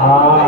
Ah.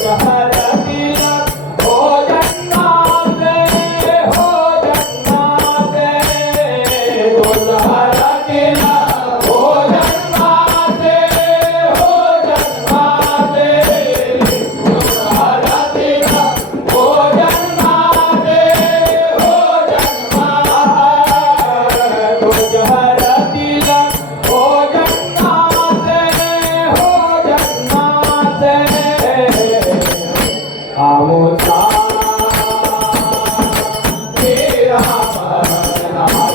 तो Hare Rama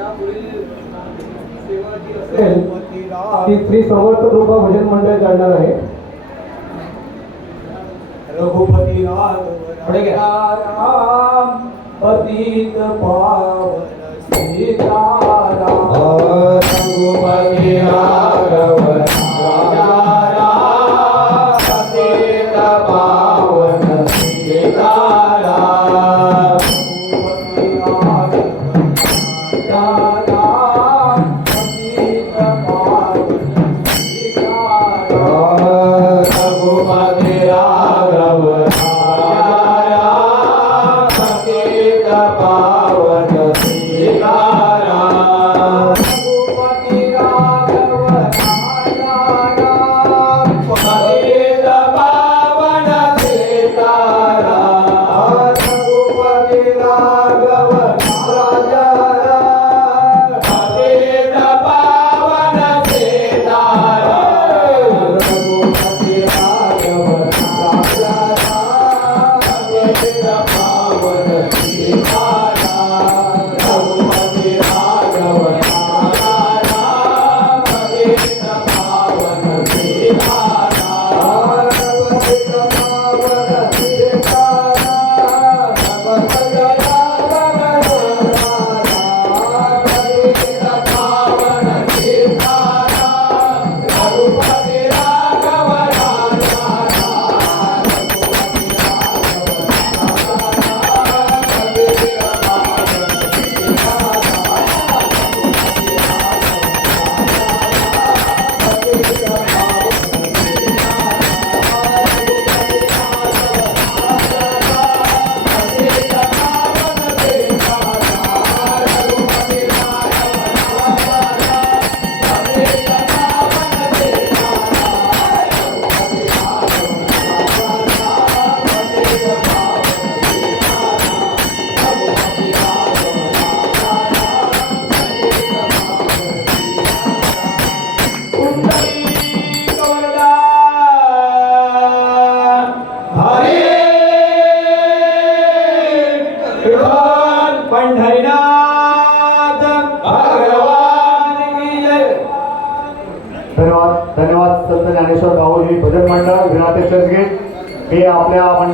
हो. ती श्री समर्थ कृपा भजन मंडळ चालणार आहे. रघुपती राम पतित पावन सीताराम रघुपती राम.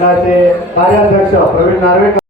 સંઘના છે કાર્યાધ્યક્ષ પ્રવીણ નાર્વેકર